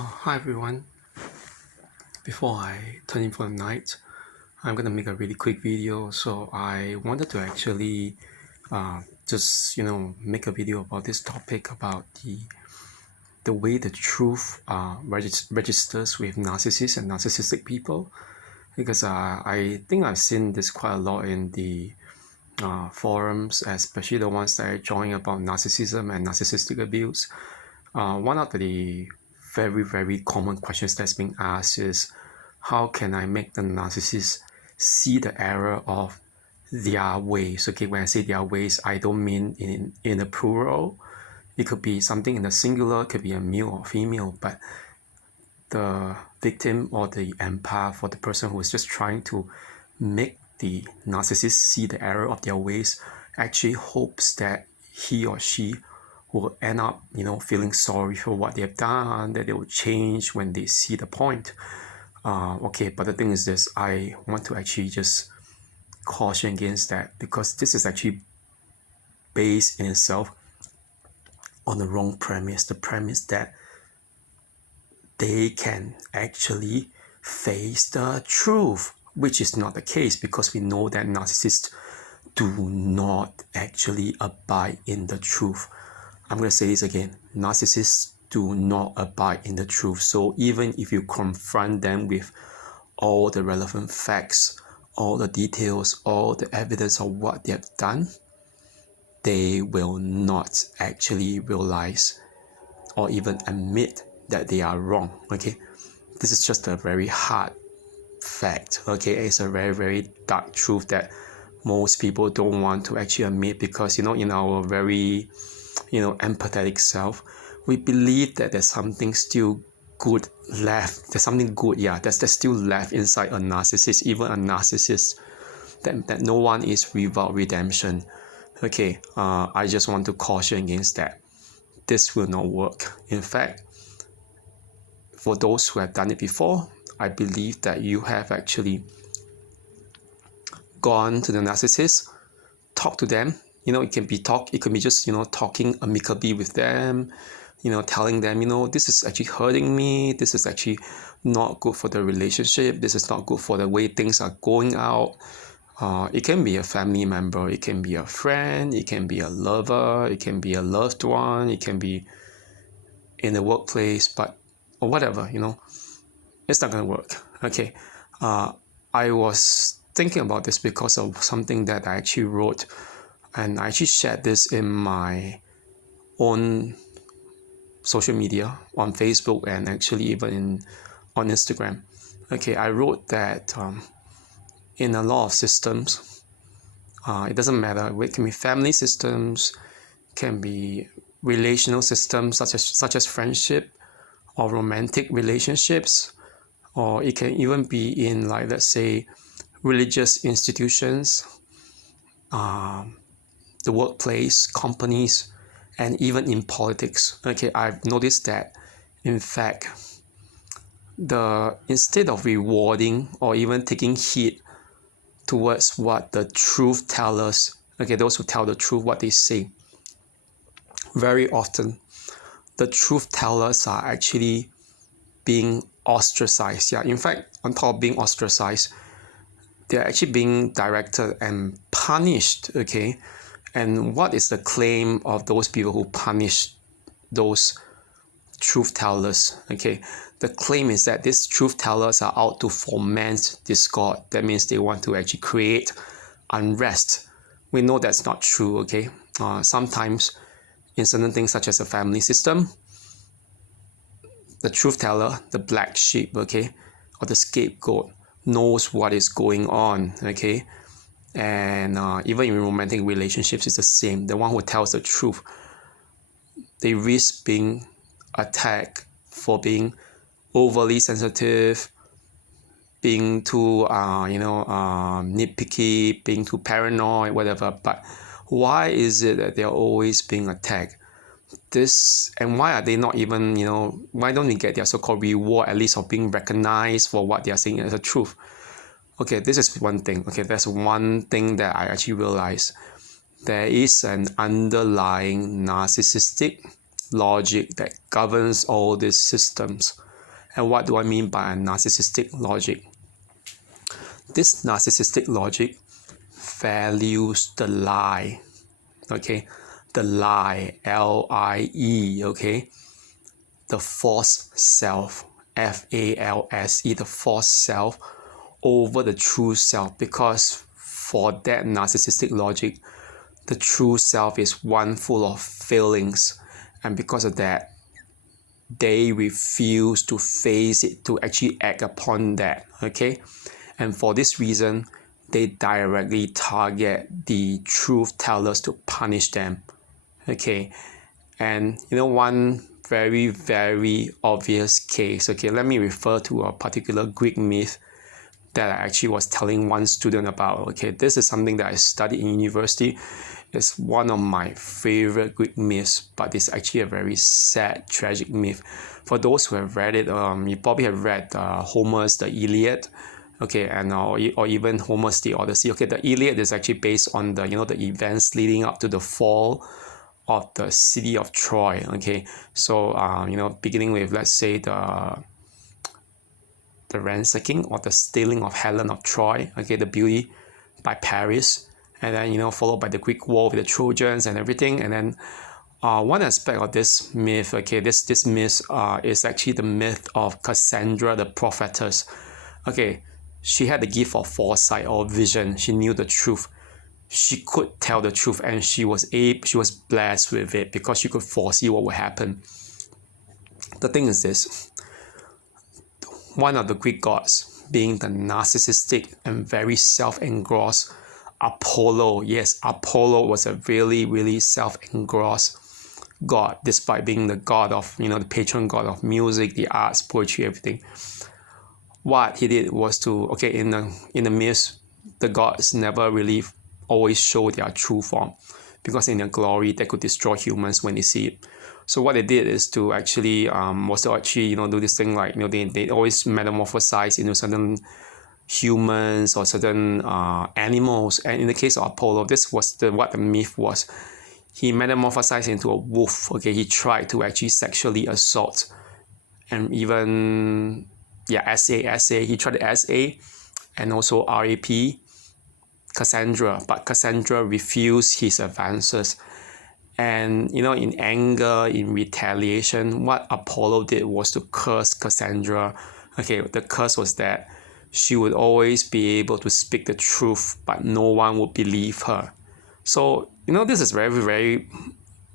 Hi everyone. Before I turn in for the night, I'm gonna make a really quick video. So I wanted to actually just make a video about this topic about the way the truth registers with narcissists and narcissistic people, because I think I've seen this quite a lot in the forums, especially the ones that I join about narcissism and narcissistic abuse. One of the very common questions that's being asked is, how can I make the narcissist see the error of their ways? Okay, when I say their ways, I don't mean in a plural. It could be something in the singular, it could be a male or female, but the victim or the empath or the person who is just trying to make the narcissist see the error of their ways actually hopes that he or she will end up, feeling sorry for what they have done, that they will change when they see the point. Okay, but the thing is this, I want to actually just caution against that, because this is actually based in itself on the wrong premise. The premise that they can actually face the truth, which is not the case, because we know that narcissists do not actually abide in the truth. I'm going to say this again. Narcissists do not abide in the truth. So even if you confront them with all the relevant facts, all the details, all the evidence of what they have done, they will not actually realize or even admit that they are wrong. Okay, this is just a very hard fact. Okay, it's a very dark truth that most people don't want to actually admit, because in our very empathetic self, we believe that there's something still good left. There's something good, that's still left inside a narcissist, even a narcissist, that no one is without redemption. Okay, I just want to caution against that. This will not work. In fact, for those who have done it before, I believe that you have actually gone to the narcissist, talk to them. It can be just talking amicably with them, telling them, this is actually hurting me, this is actually not good for the relationship, this is not good for the way things are going out. It can be a family member, it can be a friend, it can be a lover, it can be a loved one, it can be in the workplace, or whatever, it's not gonna work. Okay, I was thinking about this because of something that I actually wrote, and I actually shared this in my own social media on Facebook, and actually even on Instagram. Okay, I wrote that in a lot of systems, it doesn't matter. It can be family systems, can be relational systems such as friendship or romantic relationships, or it can even be in, like, let's say, religious institutions, the workplace, companies, and even in politics. Okay, I've noticed that, in fact, instead of rewarding or even taking heed towards what the truth tellers, okay, those who tell the truth, what they say, very often the truth tellers are actually being ostracized. In fact, on top of being ostracized, they're actually being directed and punished. Okay, and what is the claim of those people who punish those truth tellers? Okay, the claim is that these truth tellers are out to foment discord. That means they want to actually create unrest. We know that's not true. Okay, sometimes in certain things such as a family system, the truth teller, the black sheep, okay, or the scapegoat, knows what is going on. Okay, and even in romantic relationships, it's the same. The one who tells the truth, they risk being attacked for being overly sensitive, being too nitpicky, being too paranoid, whatever. But why is it that they're always being attacked? And why are they not even, why don't they get their so-called reward, at least, of being recognized for what they are saying as the truth? Okay, this is one thing. Okay, that's one thing that I actually realized. There is an underlying narcissistic logic that governs all these systems. And what do I mean by a narcissistic logic? This narcissistic logic values the lie, okay? The lie, L-I-E, okay? The false self, F-A-L-S-E, the false self over the true self, because for that narcissistic logic, the true self is one full of failings, and because of that, they refuse to face it, to actually act upon that, okay? And for this reason, they directly target the truth tellers to punish them, okay? And one very, very obvious case, okay, let me refer to a particular Greek myth that I actually was telling one student about, okay? This is something that I studied in university. It's one of my favorite Greek myths, but it's actually a very sad, tragic myth. For those who have read it, you probably have read Homer's The Iliad, okay, and or even Homer's The Odyssey. Okay, the Iliad is actually based on the the events leading up to the fall of the city of Troy. Okay, so beginning with, let's say, the ransacking or the stealing of Helen of Troy, okay, the beauty, by Paris, and then followed by the Greek War with the Trojans and everything. And then one aspect of this myth, okay, this myth is actually the myth of Cassandra the prophetess. Okay, she had the gift of foresight or vision. She knew the truth. She could tell the truth, and she was blessed with it because she could foresee what would happen. The thing is this: one of the Greek gods, being the narcissistic and very self-engrossed Apollo. Yes, Apollo was a really, really self-engrossed god, despite being the god of, the patron god of music, the arts, poetry, everything. What he did was to, okay, in the myths, the gods never really always show their true form, because in their glory, they could destroy humans when they see it. So what they did is to actually do this thing like, they always metamorphosize into certain humans or certain animals. And in the case of Apollo, this was what the myth was. He metamorphosized into a wolf. Okay, he tried to actually sexually assault and even SA. He tried to SA and also RAP Cassandra, but Cassandra refused his advances. And in anger, in retaliation, what Apollo did was to curse Cassandra. Okay, the curse was that she would always be able to speak the truth, but no one would believe her. So this is very, very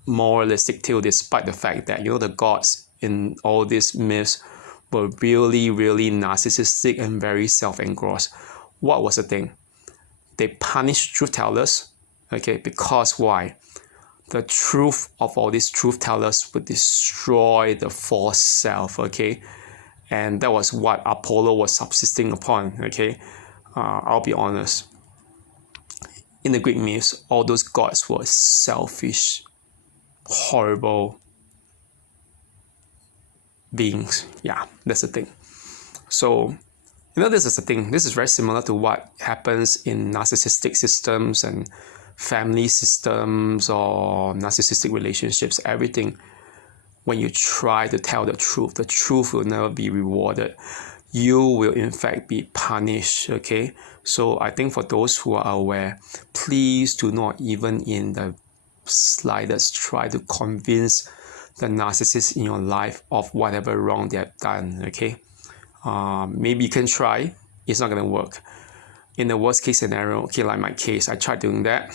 moralistic tale, despite the fact that the gods in all these myths were really, really narcissistic and very self-engrossed. What was the thing? They punished truth tellers, okay, because why? The truth of all these truth tellers would destroy the false self, okay? And that was what Apollo was subsisting upon, okay? I'll be honest. In the Greek myths, all those gods were selfish, horrible beings. Yeah, that's the thing. So, this is the thing. This is very similar to what happens in narcissistic systems and family systems or narcissistic relationships. Everything, when you try to tell the truth will never be rewarded. You will in fact be punished, okay? So I think for those who are aware, please do not even in the slightest try to convince the narcissist in your life of whatever wrong they have done, okay? Maybe you can try, it's not gonna work. In the worst case scenario, okay, like my case, I tried doing that.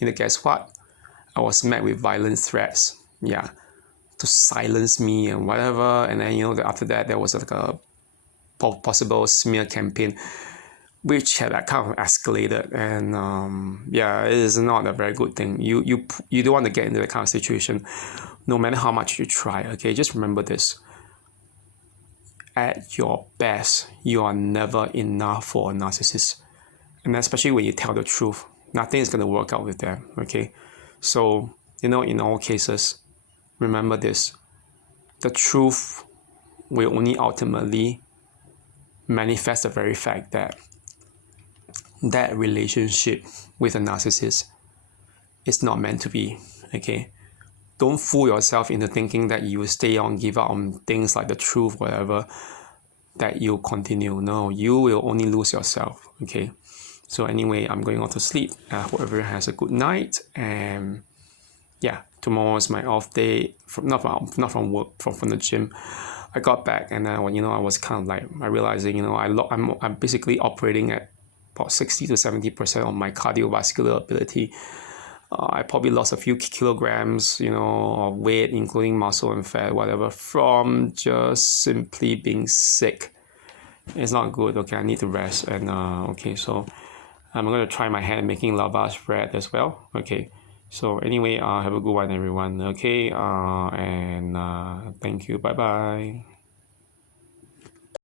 Guess what? I was met with violent threats, to silence me and whatever. And then, after that, there was like a possible smear campaign, which had kind of escalated. And it is not a very good thing. You don't want to get into that kind of situation, no matter how much you try, okay? Just remember this. At your best, you are never enough for a narcissist. And especially when you tell the truth, nothing is going to work out with them, okay? So, in all cases, remember this. The truth will only ultimately manifest the very fact that that relationship with a narcissist is not meant to be, okay? don't fool yourself into thinking that you stay on, give up on things like the truth, whatever, that you'll continue. No, you will only lose yourself. Okay. So anyway, I'm going off to sleep. I hope everyone has a good night. And yeah, tomorrow is my off day. Not from work, from the gym. I got back and I was kind of like realizing I'm basically operating at about 60 to 70% of my cardiovascular ability. I probably lost a few kilograms, of weight, including muscle and fat, whatever, from just simply being sick. It's not good. Okay, I need to rest. And okay, so I'm going to try my hand making lavash bread as well. Okay, so anyway, have a good one, everyone. Okay, and thank you. Bye-bye.